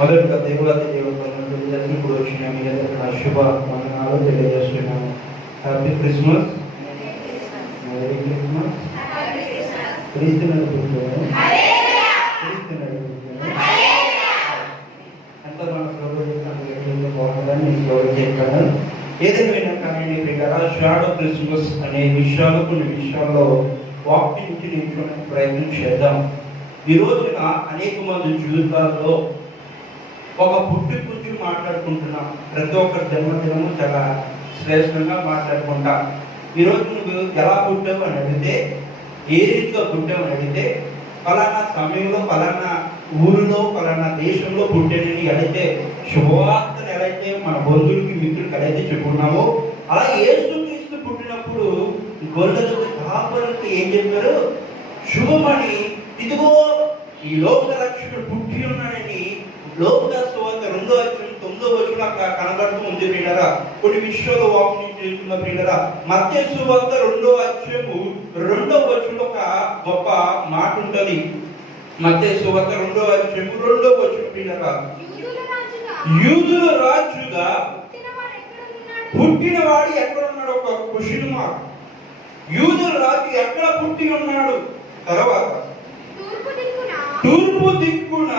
మొదటిగా దేవుడి తెలియజేసి ఇప్పుడు వచ్చిన మీ అందరికీ నా శుభ వందనాలు తెలియజేస్తున్నాను. Happy Christmas, merry Christmas. క్రీస్తు నడుపుతున్నాను, ఎంతో మన స్లోగా బాగుంటుందని నేను స్లోగా చెప్పాను. ఏదైనా విన్నా కానీ షాడో క్రిస్మస్ అనే విషయాలు కొన్ని విషయాల్లో వాక్యం నుంచి నేర్చుకోవడానికి ప్రయత్నం చేద్దాం. ఈ రోజున అనేక మంది జీవితాల్లో ఒక పుట్టి గురించి మాట్లాడుకుంటున్నాం. ప్రతి ఒక్కరి జన్మదినము చాలా శ్రేష్టంగా మాట్లాడుకుంటాం. ఈరోజు నువ్వు ఎలా పుట్టావు అని అడిగితే, ఏ రీతిగా పుట్టావు అని అడిగితే, ఫలానా సమయంలో ఫలానా ఊరిలో ఫలానా దేశంలో పుట్టానని అడిగితే శుభవార్తను ఎలా అయితే మన బంధువులకి మిత్రులకి ఎలా అయితే చెప్పుకున్నామో, అలా యేసుక్రీస్తు పుట్టినప్పుడు గొర్రెలకు కాపరులకు ఏం చెప్పారు? శుభమని, ఇదిగో ఈ లోక రక్షకుడు పుట్టి ఉన్నాడని లోక సువార్త 2వ అధ్యాయం 9వ వచనంలో అక్కడ కనబడుతూ ఉంది ప్రియులారా. కొన్ని విషయాలు వాక్యం చేస్తున్న ప్రియులారా, మత్తయి సువార్త 2వ అధ్యాయము 2వ వచనంలో ఒక గొప్ప మాట ఉంటది. మత్తయి సువార్త 2వ అధ్యాయము 2వ వచనం ప్రియులారా, యూదుల రాజుగా పుట్టినవాడు ఎక్కడ ఉన్నాడు? ఒక క్వశ్చన్ మార్క్. యూదుల రాజు ఎక్కడ పుట్టి ఉన్నాడు? తర్వాత తూర్పు దిక్కున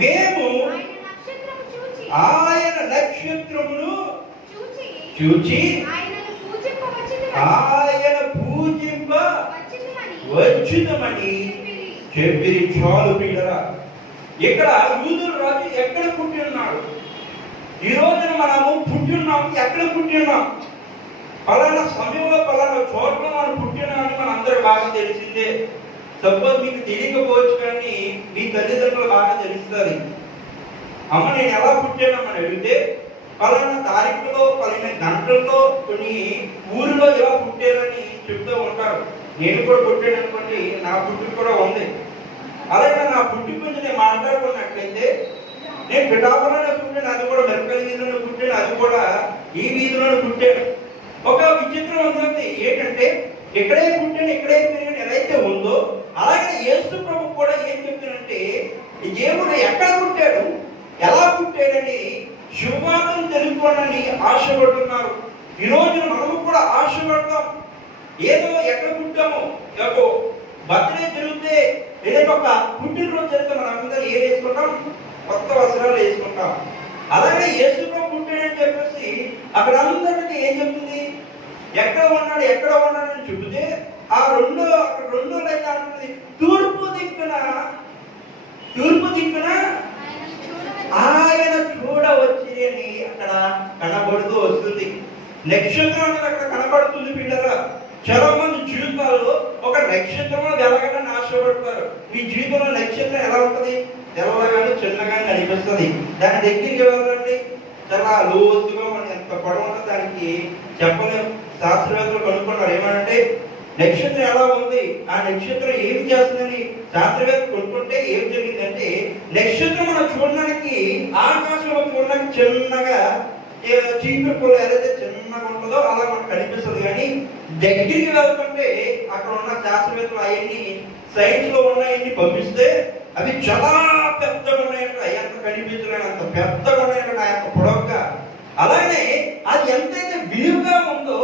మేము ఆయన నక్షత్రమును చూచి ఆయన పూజింప వచ్చినమని చెప్పిరి. చాలు ప్రియులారా, ఇక్కడ యూదుల రాజు ఎక్కడ పుట్టి ఉన్నాడు? ఈ రోజున మనము పుట్టి ఉన్నాము. ఎక్కడ పుట్టి ఉన్నాం? పలానా సమయంలో పలానా చోట్ల మనం పుట్టినామని మన అందరూ బాగా తెలిసిందే. సపోజ్ మీకు తెలియకపోవచ్చు, కానీ మీ తల్లిదండ్రులు బాగా తెలుస్తుంది. అమ్మ నేను ఎలా పుట్టానమ్మని అడిగితే పలానా తారీఖులో పలానా గంటల్లో కొన్ని ఊరిలో ఎలా పుట్టారని చెప్తూ ఉంటారు. నేను కూడా పుట్టాను అనుకోండి, నా పుట్టుక కూడా ఉంది. అలాగే నా పుట్టుక గురించి నేను మాట్లాడుకున్నట్లయితే, నేను పిఠాపురంలో పుట్టాను, అది కూడా మెరకల్ వీధిలో పుట్టాను, అది కూడా ఈ వీధిలో పుట్టాను. ఒక విచిత్రం ఉంది ఏంటంటే, ఇక్కడే పుట్టాను ఇక్కడే పెరిగాను ఎలా ఉందో, అలాగే యేసు ప్రభు కూడా ఏం చెప్తానంటే, దేవుడు ఎక్కడ పుట్టాడు, ఎలా పుట్టాడని శుభాలను తెలుసుకోవాలని ఆశపడుతున్నారు. ఈ రోజు మనము కూడా ఆశపడతాం. ఏదో ఎక్కడ పుట్టామో, బర్త్డే జరిగితే ఏదైనా ఒక పుట్టినరోజు జరిగితే మనం అందరూ ఏం వేసుకుంటాం? కొత్త వస్త్రాలు వేసుకుంటాం. అలాగే యేసు ప్రభు పుట్టాడని చెప్పేసి అక్కడ అందరికీ ఏం చెప్తుంది? ఎక్కడ ఉన్నాడని చెబితే ఆ రెండో లైన్ అంటుంది, తూర్పు దిక్కున ఆయన చూడవచ్చి అని అక్కడ కనబడుతూ వస్తుంది. నక్షత్రం అనేది అక్కడ కనబడుతుంది పిల్లరా. చాలా మంది జీవితాల్లో ఒక నక్షత్రంలో వెలగాలని ఆశపడతారు. మీ జీవితంలో నక్షత్రం ఎలా ఉంటుంది? తెల్లగానే చిన్నగానే అనిపిస్తుంది. దాని దగ్గరికి వెళ్ళాలంటే చాలా లోతుగా మనం ఎంత పొడవు ఉంటుందో దానికి చెప్పలేము. శాస్త్రవేత్తలు కనుక్కున్నారు. ఏమంటే నక్షత్రం ఎలా ఉంది, ఆ నక్షత్రం ఏం చేస్తుందని శాస్త్రవేత్తలు కొనుక్కుంటే ఏం జరిగిందంటే, నక్షత్రం మనం చూడడానికి ఆకాశంలో చూడడానికి చిన్నగా చీకటి పొల ఏదైతే చిన్నగా ఉంటుందో అలా మనకు కనిపిస్తుంది. కానీ దగ్గరికి వెళ్తుంటే అక్కడ ఉన్న శాస్త్రవేత్తలు అవన్నీ సైన్స్ లో ఉన్నాయన్ని పంపిస్తే అవి చాలా పెద్దగా ఉన్నాయంట. ఎంత కనిపించలేని అంత పెద్దగా ఉన్నాయంట, ఎంత పొడవుగా. అలాగే అది ఎంతైతే విలువగా ఉందో,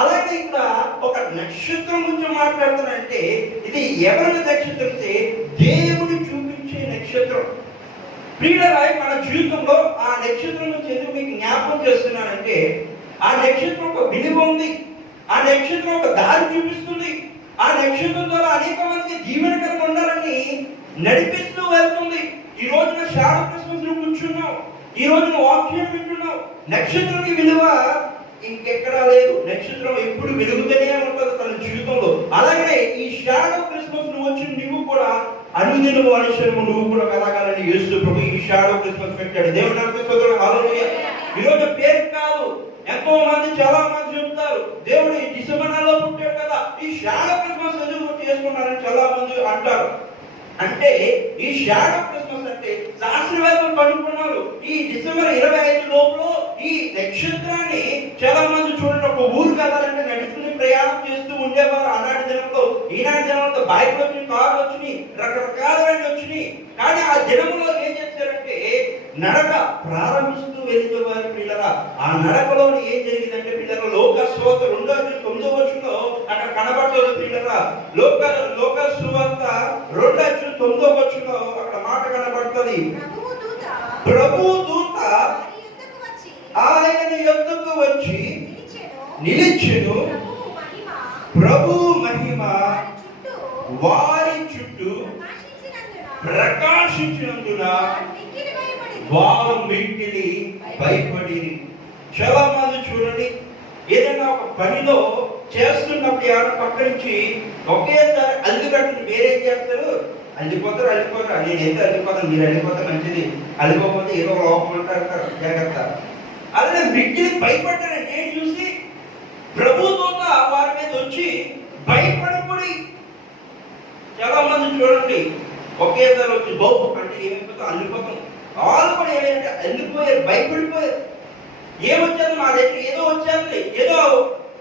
అలాగే ఇక్కడ ఒక నక్షత్రం గురించి మాట్లాడుతానంటే ఇది ఎవరి నక్షత్రం అంటే దేవుడు చూపించే నక్షత్రం. ప్రియులారా, మన జీవితంలో ఆ నక్షత్రం నుంచి ఎందుకు మీకు జ్ఞాపకం చేస్తున్నానంటే, ఆ నక్షత్రం ఒక విలువ ఉంది. ఆ నక్షత్రం ఒక దారి చూపిస్తుంది. ఆ నక్షత్రం ద్వారా అనేక మంది దీవెనకరంగా ఉండాలని నడిపిస్తూ వెళ్తుంది. ఈ రోజున షాడో క్రిస్మస్ నువ్వు కూర్చున్నావు, ఈ రోజున వాక్యం వింటున్నావు. నక్షత్రం విలువ ఇంకెక్కడా లేదు. నక్షత్రం ఎప్పుడు వెలుగుతూనే ఉంటుంది తన జీవితంలో. అలాగే ఈ షాడో క్రిస్మస్ నువ్వు వచ్చి నువ్వు కూడా అనుదినము అనుసరము నువ్వు కూడా వెలగాలని యేసు ప్రభు ఈ షాడో క్రిస్మస్ పెట్టాడు. దేవుడు నడిపిస్తున్నాడు. హల్లెలూయా. ఈరోజు పేరు కాదు, ఎంతో మంది చాలా మంది చెప్తారు దేవుడు ఈ డిసెంబర్ నెలలో పుట్టాడు కదా, ఈ షాడో క్రిస్మస్ ఎందుకు చేసుకున్నారని చాలా మంది అంటారు. అంటే ఈ షాడో క్రిస్మస్ అంటే శాస్త్రవేత్తలు కనుక్కున్నారు. ఈ డిసెంబర్ 25 లోపల ఈ నక్షత్రాన్ని చాలా మంది చూడండి, ఒక ఊరు వెళ్ళాలంటే నడుచుకుని ప్రయాణం చేస్తూ ఉండేవారు. ఆనాటి దినంలో ఈనాటి దినంలో బైక్లు వచ్చినాయి, కార్లు వచ్చినాయి, రకరకాలైన వచ్చినాయి. కానీ ఆ దినంలో ఏం చేస్తారంటే నడక ప్రారంభిస్తూ వెళ్ళేవారు పిల్లరా. ఆ నడకలో ఏం జరిగిందంటే పిల్లరా, లోకస్వార్త 2:9 అక్కడ కనబడలేదు పిల్లరా. లోకస్వార్త 2:9 అక్కడ మాట కనబడుతుంది. ప్రభు దూత ఆయన యొద్దకు వచ్చి నిలిచెను. ప్రభు మహిమ వారి చుట్టూ ప్రకాశించినందున వారు మిక్కిలి భయపడి. చాలా మంది చూడండి, ఏదైనా ఒక పనిలో చేస్తున్నప్పుడు ఎవరు పక్క నుంచి ఒకేసారి అల్లికట్టుని వేరేం చేస్తారు, అల్లిపోతారు. నేనైతే అల్లిపోతాను, మీరు అల్లిపోతే మంచిది, అల్లిపోతే ఏదో ఒక లోపం అంటారు, జాగ్రత్త. అదే మిక్కిలి భయపడ్డారు. నేను చూసి ప్రభుత్వం వారి మీద వచ్చి భయపడకూడి. చాలా మంది చూడండి ఒకేసారి వచ్చి బాబు అంటే ఏమైపోతాం, అల్లిపోతాం. వాళ్ళు కూడా ఏమైనా అల్లిపోయారు, భయపడిపోయారు. ఏమొచ్చారు మా దగ్గర, ఏదో వచ్చారు, ఏదో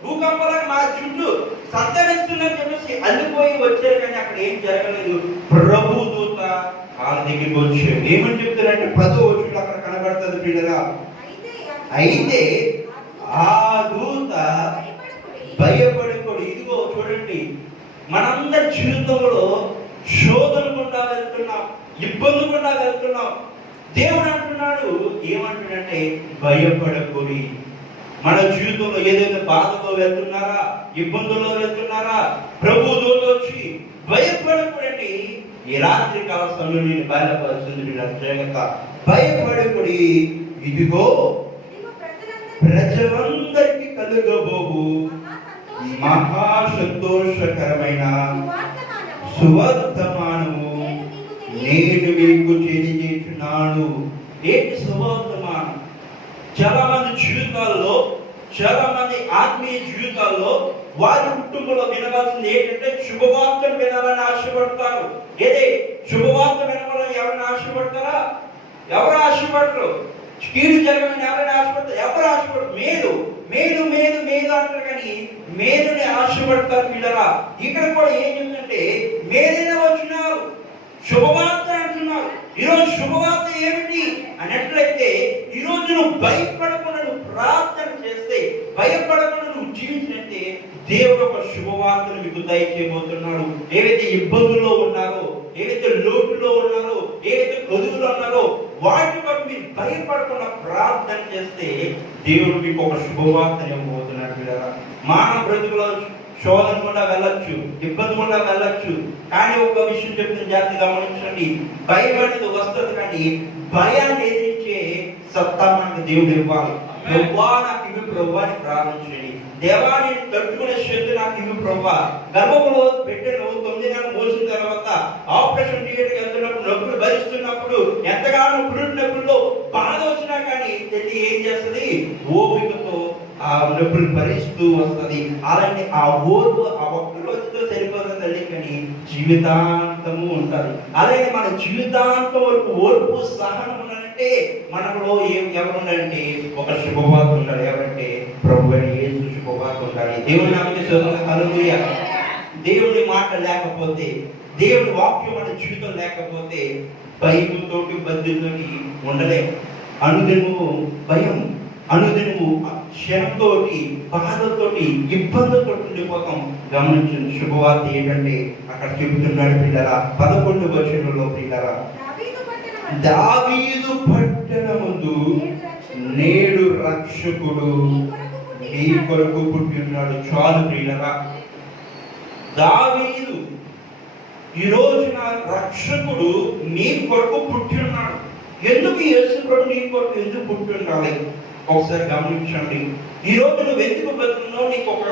భూకంపాలకు మా చుట్టూ సంతరిస్తుందని చెప్పేసి అల్లిపోయి వచ్చారు. కానీ అక్కడ ఏం జరగలేదు. ప్రభు దూత వాళ్ళ దగ్గరికి వచ్చారు. ఏమని చెప్తారంటే 10వ అక్కడ కనబడుతుంది పిల్లగా. అయితే ఆ దూత భయపడకూడదు. ఇదిగో చూడండి, మనందరి జీవితంలో శోధన గుండా వెళ్తున్నాం, ఇబ్బంది గుండా వెళ్తున్నాం. దేవుడు అంటున్నాడు, ఏమంటున్నాడంటే భయపడకూడి. మన జీవితంలో ఏదైతే బాధలో వెళ్తున్నారా, ఇబ్బందుల్లో వెళ్తున్నారా, ప్రభు దూత వచ్చి భయపడకూడండి. ఈ రాత్రి కాల సమయంలో నేను బయలుపరుస్తుంది జాగ్రత్త. భయపడకూడి, ఇదిగో ప్రజలందరికీ కలుగబోవు మహా సంతోషకరమైన సువర్తమానము నేను మీకు తెలియజేస్తున్నాను. ఏంటి సువర్తమానం? చాలా మంది జీవితాల్లో, చాలా మంది ఆత్మీయ జీవితాల్లో వారి కుటుంబంలో వినవలసింది ఏంటంటే శుభవార్తలు వినాలని ఆశపడతారు. ఏదే శుభవార్త వినాలని ఎవరైనా ఆశపడతారా? ఎవరు ఆశపడరు. కీడు జరగమని ఎవరైనా ఆశపడతారు? ఎవరు ఆశపడరు. మేలు మేలు మేలు మేలు అంటారు, కానీ మేలుని ఆశపడతారు పిల్లరా. ఇక్కడ కూడా ఏం చెప్తుందంటే మేలైన వచ్చినారు, శుభవార్త అంటున్నారు. ఈరోజు శుభవార్త ఏమిటి అన్నట్లయితే, ఈరోజు నువ్వు భయపడకుండా నువ్వు ప్రార్థన చేస్తే, భయపడకుండా నువ్వు జీవించినట్టే దేవుడు ఒక శుభవార్తను మీకు దయచేయబోతున్నాడు. ఏవైతే ఇబ్బందుల్లో ఉన్నారో, ఏవైతే లోటులో ఉన్నారో, ఏవైతే కొదువులో ఉన్నారో వాటి వరకు మీరు భయపడకుండా ప్రార్థన చేస్తే దేవుడు మీకు ఒక శుభవార్తను ఇవ్వబోతున్నాడు పిల్లరా. మానవ బ్రతుకులో శోధన కూడా వెళ్ళొచ్చు, ఇబ్బంది కూడా వెళ్ళొచ్చు. కానీ ఒక విషయం చెప్తున్న జాతి గమనించండి, భయం అనేది వస్తుంది, కానీ భయాన్ని ఎదిరించే సత్తా మనకు దేవుడు ఇవ్వాలి. ప్రభువా నాకు ఇవి ప్రభువాని ప్రారంభించండి. దేవా నేను తట్టుకునే శక్తి నాకు ఇవి ప్రభువా. గర్భంలో పెట్టిన 9 నెలలు మోసిన తర్వాత ఆపరేషన్ థియేటర్కి వెళ్తున్నప్పుడు నొప్పులు భరిస్తున్నప్పుడు ఎంతగానో పుట్టినప్పుడులో బాధ వచ్చినా కానీ తల్లి ఏం చేస్తుంది? ఓపికతో ఆ నొప్పులు భరిస్తూ వస్తుంది. అలాంటి ఆ ఓర్పు ఆ ఒక్క రోజుతో సరిపోతుంది తల్లి, కానీ జీవితాంతము ఉంటారు. అలాగే మన జీవితాంతం వరకు ఓర్పు సహనం ఉండాలంటే మనలో ఎవరు ఉండాలంటే ఒక శుభవార్త ఉండాలి. ఎవరంటే ప్రభు అని యేసు శుభవార్త ఉండాలి. దేవుని నామమున స్తోత్రం. హల్లెలూయా. దేవుని మాట లేకపోతే, దేవుని వాక్యం మన జీవితం లేకపోతే భయంతో బద్దుతోటి ఉండలేము. అనుదినము భయం, అనుదినము క్షణంతో బాధతోటి ఇబ్బందులతో ఉండిపోతాం. గమనించండి, శుభవార్త ఏంటంటే అక్కడ చెబుతున్నాడు పిల్లరా 11వ పిల్లరా, దావీదు పట్టణమందు నేడు రక్షకుడు నీ కొరకు పుట్టి ఉన్నాడు. చాలు ప్రియులరా, దావీదు ఈ రోజున రక్షకుడు నీ కొరకు పుట్టి ఉన్నాడు. ఎందుకు యేసు ప్రభు నీ కొరకు ఎందుకు పుట్టి ఉండాలి? ఒకసారి గమనించండి. ఈ రోజు నువ్వు ఎందుకు బతుకున్నావు నీకు ఒక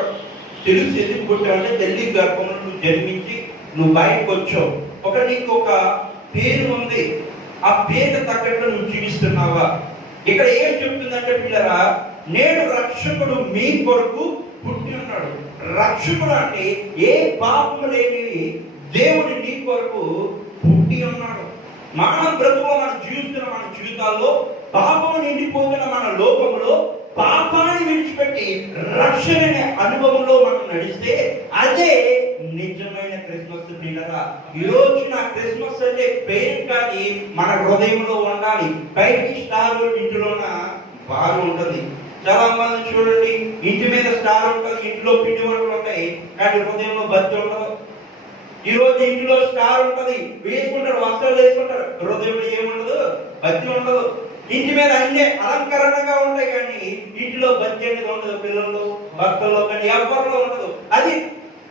తెలుసు. ఎందుకు పుట్టావంటే తల్లి గర్భంలో నువ్వు జన్మించి నువ్వు బయటకు వచ్చావు. నీకు ఒక పేరు ఉంది, ఆ పేరు తగ్గట్టు నువ్వు జీవిస్తున్నావా? ఇక్కడ ఏం చెప్తుందంటే పిల్లరా, నేడు రక్షకుడు మీ కొరకు పుట్టి ఉన్నాడు. రక్షకుడు అంటే ఏ పాపము లేని దేవుడు నీ కొరకు పుట్టి ఉన్నాడు. మానవ బ్రతుకులో మనం జీవిస్తున్న మన జీవితాల్లో పాపము నిండిపోతున్న మన లోకంలో పాపాన్ని విడిచిపెట్టి రక్షణ అనే అనుభవంలో మనం నడిస్తే అదే నిజమైన క్రిస్మస్ ప్రియులారా. ఈ రోజున క్రిస్మస్ అంటే పేరు కానీ మన హృదయంలో ఉండాలి. బయటికి స్టార్ ఇంటిలోన బాగా ఉంటుంది. చాలా మంది చూడండి, ఇంటి మీద స్టార్ ఉంటుంది, ఇంట్లో పిండి వంటలు ఉంటాయి, కానీ హృదయంలో బతి ఉండదు. ఈ రోజు ఇంటిలో స్టార్ ఉంటుంది, వేసుకుంటారు, వస్త్రాలు వేసుకుంటారు, హృదయంలో ఏముండదు, బతి ఉండదు. ఇంటి మీద అన్ని అలంకరణగా ఉంటాయి కానీ ఇంటిలో బతి అనేది ఉండదు. పిల్లలు భక్తుల్లో కానీ ఎవరిలో ఉండదు. అది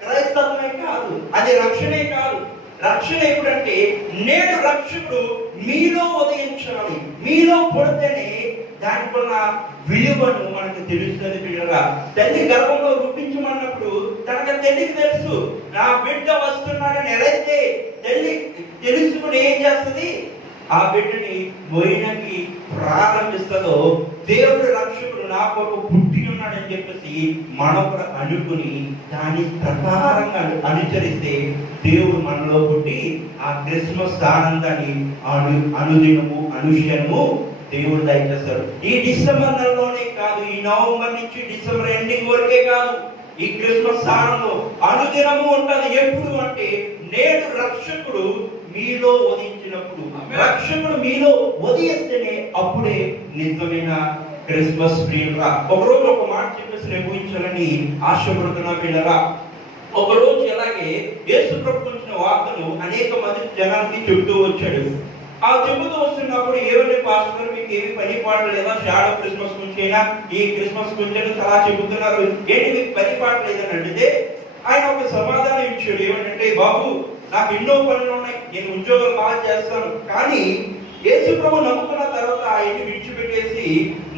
క్రైస్తవమే కాదు, అది రక్షణే కాదు. రక్షణ ఎప్పుడంటే నేడు రక్షకుడు మీలో ఉదయించాలి. మీలో పుడితేనే దానికున్న విలువను మనకు తెలుస్తుంది పిల్లగా. తల్లి గర్భంలో రూపించమన్నప్పుడు తనకు తల్లికి తెలుసు, నా బిడ్డ వస్తున్నాడని ఎలాగైతే తల్లి తెలుసుకుని ఏం చేస్తుంది, ఆ బిడ్డని మొయినకి ప్రారంభిస్తుందో, దేవుడు రక్షకుడు నా కొరకు పుట్టి ఉన్నాడని చెప్పేసి మనం కూడా అనుకుని దాని ప్రకారంగా అనుసరిస్తే దేవుడు మనలో పుట్టి ఆ క్రిస్మస్ ఆనందాన్ని అనుదినము అనుషము దేవుడు దయచేస్తారు. ఈ డిసెంబర్ నెలలోనే కాదు, ఈ నవంబర్ నుంచి డిసెంబర్ ఎండింగ్ వరకే కాదు, ఈ క్రిస్మస్ ఆనందం అనుదినము ఉంటుంది. ఎప్పుడు అంటే నేడు రక్షకుడు మీలో ఉదయించినప్పుడు. రక్షకుడు మీలో ఉదయిస్తేనే అప్పుడే నిజమైన క్రిస్మస్ ప్రియులరా. ఒకరోజు ఒక మాట చెప్పేసి నేను ఊహించాలని ఆశపడుతున్నా పిల్లరా. ఒకరోజు అలాగే యేసు ప్రభు గురించిన వార్తను అనేక మంది జనానికి చెబుతూ వచ్చాడు. ఆ చెబుతూ వస్తున్నప్పుడు ఏమంటే పాస్టర్ మీకు ఏమి పని పాట లేదా, షాడో క్రిస్మస్ గురించైనా ఈ క్రిస్మస్ గురించి చాలా చెబుతున్నారు, ఏంటి మీకు పని పాట లేదని అడిగితే ఆయన ఒక సమాధానం ఇచ్చాడు. ఏమంటే, బాబు నాకు ఎన్నో పనులు ఉన్నాయి, నేను ఉద్యోగాలు బాగా చేస్తాను, కానీ యేసు ప్రభు నమ్ముకున్న తర్వాత ఆయన్ని విడిచిపెట్టేసి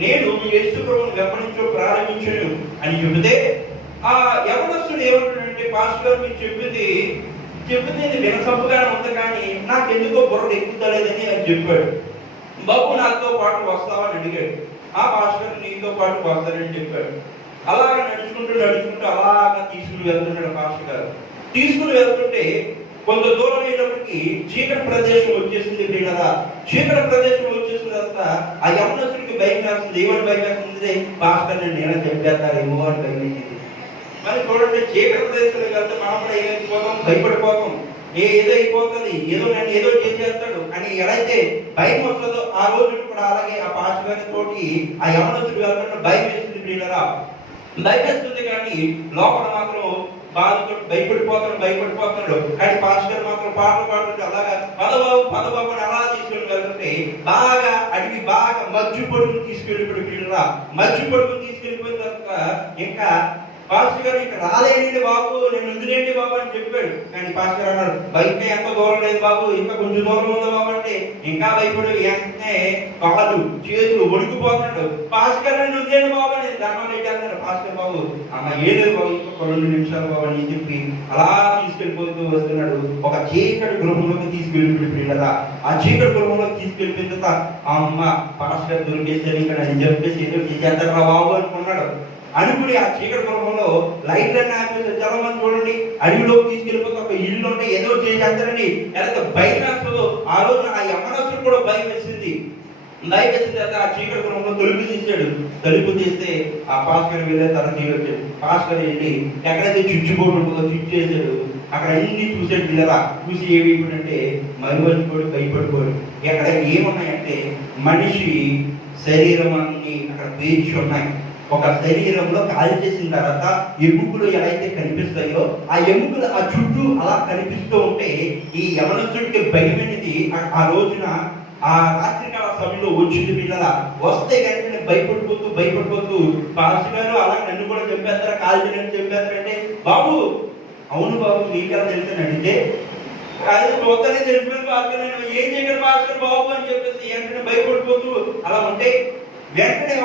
నేను యేసు ప్రభుని వెంబడించడం ప్రారంభించాను అని చెబితే ఆ యవనస్తుడు ఏమంటాడంటే, పాస్టర్ గారు మీరు చెప్పింది వినసొంపుగానే ఉంది, కానీ నాకెందుకో బుర్ర ఎక్కుతలేదని అని చెప్పాడు. బాబు నాతో పాటు వస్తావని అడిగాడు. ఆ పాస్టర్ నీతో పాటు వస్తానని చెప్పాడు. అలాగా నడుచుకుంటూ అలాగా తీసుకుని వెళ్తున్నాడు పాస్టర్ గారు. తీసుకుని వెళ్తుంటే కొంత దూరం అయినప్పటికీ చీకటి ప్రదేశం వచ్చేసింది పిల్లరా. చీకటి ప్రదేశం వచ్చేసిన తర్వాత ఆ యవనస్తుడికి భయం కాస్తుంది. ఏమని భయం కాస్తుంది, పాస్టర్ నేను చెప్పేస్తారేమో అని భయం వేసింది. మరి చూడండి, చీకటి ప్రదేశంలో వెళ్తే మనం కూడా ఏమైపోతాం, భయపడిపోతాం, ఏదో అయిపోతుంది, నన్ను ఏదో చేసేస్తాడు అని ఎలా భయం వస్తుందో ఆ రోజు కూడా అలాగే ఆ పాస్టర్ గారి తోటి ఆ యవనస్తుడు వెళ్తుంటే భయం వేస్తుంది పిల్లరా. భయం వేస్తుంది కానీ లోపల మాత్రం బాధతో భయపడిపోతున్నాడు. కానీ పాస్టర్ మాత్రం పాటలు పాడుతుంటే అలాగా పదబాబు అని అలా తీసుకొని వెళ్తుంటే బాగా అడిగి బాగా మజ్జు పొడుగును తీసుకెళ్ళిపోయి పిల్లరా. మజ్జు పొడుగును తీసుకెళ్ళిపోయిన తర్వాత ఇంకా పాస్టర్ గారు ఇక్కడ రాలేండి బాబు, నేను వదిలేండి బాబు అని చెప్పాడు. కానీ పాస్టర్ అన్నాడు, బయట ఎంత దూరం లేదు బాబు, ఇంకా కొంచెం దూరం ఉంది బాబు అంటే ఇంకా భయపడి వెంటనే కాళ్ళు చేతులు వణికిపోతున్నాడు. పాస్టర్ గారు వదిలేండి బాబు అని దండం పెట్టేస్తాడు. పాస్టర్ బాబు ఏలేదు బాబు, ఇంకొక 2 నిమిషాలు బాబు అని చెప్పి అలా తీసుకెళ్ళిపోతూ వస్తున్నాడు. ఒక చీకటి గృహంలోకి తీసుకెళ్ళిపోయి ఆ చీకటి గృహంలోకి తీసుకెళ్ళిపోయిన తర్వాత అమ్మ పాస్టర్ దొరికేసారు ఇక్కడ అని చెప్పేసి ఏదో చేసేస్తాడు రా బాబు అనుకున్నాడు. అనుకుని ఆ చీకటి గృహంలో లైట్లన్నీ ఆపేసి చాలా మంది చూడండి అడవిలోకి తీసుకెళ్ళిపోతే ఒక ఇల్లు ఉంటే ఏదో చేసేస్తారని ఎలా భయం వేస్తుందో ఆ రోజు ఆ యమనస్తుడు కూడా భయం వేసింది. భయం వేసిన తర్వాత ఆ చీకటి గృహంలో తలుపు తీస్తే ఆ పాస్టర్ వెళ్ళే తన వచ్చాడు. పాస్టర్ వెళ్ళి ఎక్కడైతే చుచ్చుబోర్డు ఉంటుందో చుచ్చు చేశాడు. అక్కడ అన్ని చూసాడు పిల్లరా. చూసి ఏమిటంటే మరువచ్చిపోడు, భయపడిపోడు. ఎక్కడ ఏమున్నాయంటే మనిషి శరీరం అన్ని అక్కడ పేర్చి ఉన్నాయి. ఒక శరీరంలో కాల్ చేసిన తర్వాత ఎముకలు ఎలా అయితే కనిపిస్తాయో ఆ ఎముకలు ఆ చుట్టూ అలా కనిపిస్తూ ఉంటే ఈ యవనస్తుడికి భయం అనేది ఆ రోజున ఆ రాత్రికాల సమయంలో వచ్చింది పిల్లల. వస్తే కనుక భయపడిపోతూ పాస్టర్ గారు అలా నన్ను కూడా చంపేస్తారా, కాల్ చేయని చంపేస్తారంటే, బాబు అవును బాబు నీకెలా తెలుసని అడిగితే అది చూస్తేనే తెలిసిపోయింది పాస్టర్, నేను ఏం చేయగలను పాస్టర్ బాబు అని చెప్పేసి వెంటనే భయపడిపోతూ అలా ఉంటే వెంటనే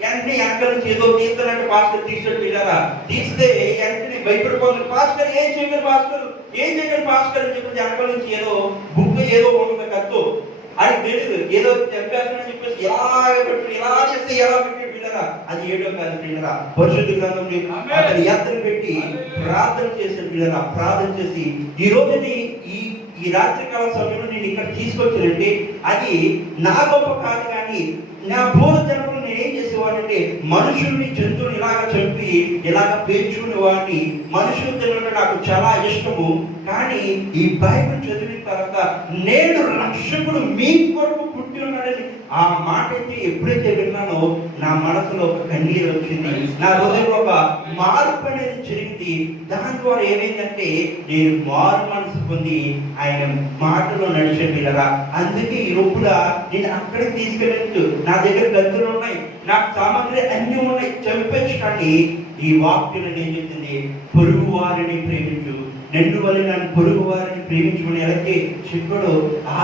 వెనక నుంచి ఏదో తీస్తున్నట్టు పాస్టర్ తీసాడు పిల్లరా. తీస్తే వెంటనే భయపడిపోతుంది. పాస్టర్ ఏం చేయగలరు పాస్టర్ అని చెప్పేసి వెనక నుంచి ఏదో బుక్ ఏదో ఉంటుంది కత్తో అది తెలియదు, ఏదో చెప్పేస్తానని చెప్పేసి ఇలా చేస్తే ఎలా పెట్టి పిల్లరా. అది ఏడో కాదు పిల్లరా, పరిశుద్ధ గ్రంథం అతని యాత్ర పెట్టి ప్రార్థన చేశాడు పిల్లరా. ప్రార్థన చేసి ఈ రోజుని ఈ రాత్రికాల సమయంలో నేను ఇక్కడ తీసుకొచ్చానంటే అది నా గొప్ప కాదు, కానీ నా బోధ జనపడం నేనేం చేసేవాడిని, మనుషుల్ని జంతువుని ఇలాగ చంపి ఇలాగ పేర్చుకునే వాడిని. మనుషులు తినడం నాకు చాలా ఇష్టము. కానీ ఈ బైబిల్ చదివిన తర్వాత నేను రక్షకుడు మీ కొరకు పుట్టి ఉన్నాడని ఆ మాట అయితే ఎప్పుడైతే విన్నానో నా మనసులో ఒక కన్నీరు వచ్చింది, నా హృదయంలో ఒక మార్పు అనేది జరిగింది. దాని ద్వారా ఏమైందంటే నేను మారు మనసు పొంది ఆయన మాటలో నడిచే పిల్లరా. అందుకే ఈ లోపల నేను అక్కడికి తీసుకెళ్ళచ్చు. నా దగ్గర గంతులు ఉన్నాయి, నాకు సామాగ్రి అన్ని ఉన్నాయి, చంపచ్చు. కానీ ఈ వాక్యం ఏం చెప్తుంది, పొరుగు వారిని ప్రేమించు, నిన్ను వల్ల నన్ను పొరుగు వారిని ప్రేమించమని ఎలాగే చెప్పాడో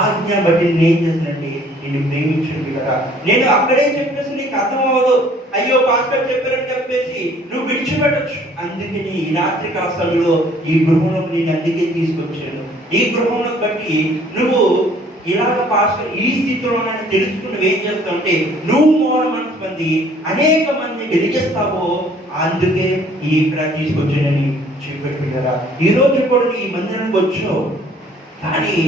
ఆజ్ఞ బట్టి నేను చేసినండి నిన్ను ప్రేమించండి కదా. నేను అక్కడే చెప్పేసి నీకు అర్థం అవ్వదు, అయ్యో పాస్టర్ చెప్పారని చెప్పేసి నువ్వు విడిచిపెట్టచ్చు. అందుకని ఈ రాత్రి కాలంలో ఈ గృహంలో నేను అందుకే తీసుకొచ్చాను. ఈ గృహంలో బట్టి నువ్వు ఇలాగ పాస్టర్ ఈ స్థితిలో నన్ను తెలుసుకుని ఏం చేస్తావు అంటే నువ్వు మూడు మనసు మంది అనేక మంది వెలిగిస్తావో అందుకే ఇక్కడ తీసుకొచ్చానని చెప్పట్టు కదా. ఈ రోజు కూడా ఈ మందిరానికి వచ్చావు, కానీ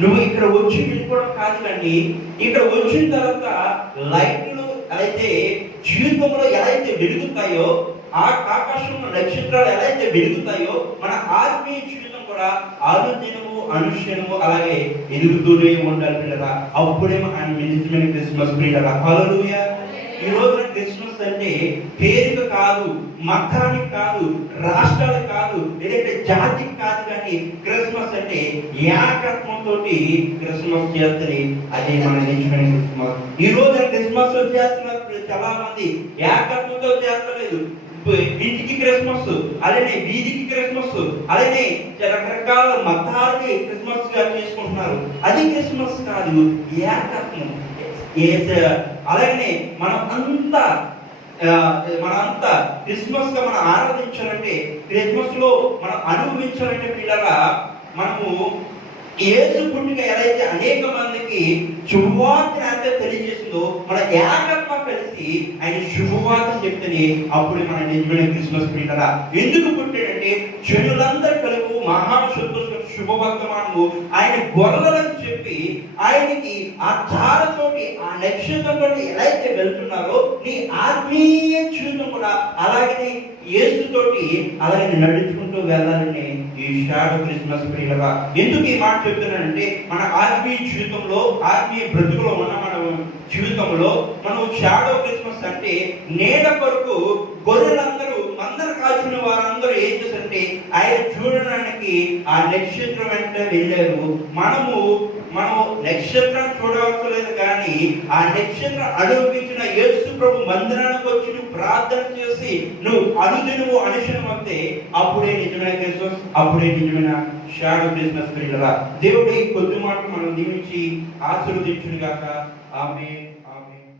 నువ్వు ఇక్కడ వచ్చి వెళ్ళిపోవడం కాదు. కానీ ఇక్కడ వచ్చిన తర్వాత లైట్లు అయితే జీవితంలో ఎలా అయితే వెలుగుతాయో, ఆకాశంలో నక్షత్రాలు ఎలా అయితే వెలుగుతాయో, మన ఆత్మీయ జీవితం కూడా ఆలోచనము అనుష్యనము అలాగే ఎదుగుతూనే ఉండాలి పిల్లరా. అప్పుడేమో ఆయన నిజమైన క్రిస్మస్ పిల్లరా. హల్లెలూయా. ఈ రోజున క్రిస్మస్ అంటే పేరుకు కాదు, మతానికి కాదు, రాష్ట్రాలకు కాదు, లేదంటే జాతికి కాదు. కానీ క్రిస్మస్ అంటే ఏకత్వంతో క్రిస్మస్ చేస్తుంది. అదే మన నిజమైన క్రిస్మస్. ఈ రోజున క్రిస్మస్ చేస్తున్నారు చాలా మంది ఏకత్వంతో చేస్తలేదు. ఇంటికి క్రిస్మస్, అలానే వీధికి క్రిస్మస్, అలానే రకరకాల మతాలకి క్రిస్మస్ గా చేసుకుంటున్నారు. అది క్రిస్మస్ కాదు, ఏకత్వం. అలాగనే మనంతా క్రిస్మస్ గా మనం ఆరాధించాలంటే, క్రిస్మస్ లో మనం అనుభవించాలంటే పిల్లగా మనము యేసు పుట్టిక ఎలా అయితే అనేక మందికి శుభవార్తను అయితే తెలియజేసిందో, మన ఏకత్వం కలిసి ఆయన శుభవార్త చెప్తేనే అప్పుడు మన నిజమైన క్రిస్మస్ పిల్లగా. ఎందుకు పుట్టాడంటే జనులందరూ కలుగు శుభవర్తమానము ఆయన గొర్రెలని చెప్పి ఆయనకి ఆ తారతోటి ఆ నక్షత్రంతో ఎలా అయితే వెళ్తున్నారో నీ ఆత్మీయ జీవితం కూడా అలాగే యేసుతోటి అలాగే నడుచుకుంటూ వెళ్ళాలని ఈ షాడో క్రిస్మస్ పిల్లగా. ఎందుకు ఈ మాట చెప్తున్నానంటే మన ఆత్మీయ జీవితంలో, ఆత్మీయ బ్రతుకులో ఉన్న మన జీవితంలో మనం షాడో క్రిస్మస్ అంటే నీడ కొరకు గొర్రెలందరూ మందరు కాచుకునే వారందరూ ఏం చేశారంటే ఆయన చూడడానికి ఆ నక్షత్రం వెంట వెళ్ళారు. మనం నక్షత్రం చూడవలసలేదు, కానీ ఆ నక్షత్రం అనుభవించిన యేసు ప్రభు మందిరానికి వచ్చి నువ్వు ప్రార్థన చేసి నువ్వు అనుదినము అనుక్షణం వస్తే అప్పుడే నిజమైన క్రిస్మస్, అప్పుడే నిజమైన షాడో క్రిస్మస్ పిల్లరా. దేవుడు ఈ కొద్ది మాట మనం దీవించి ఆశీర్వదించును గాక. ఆమేన్. ఆమేన్.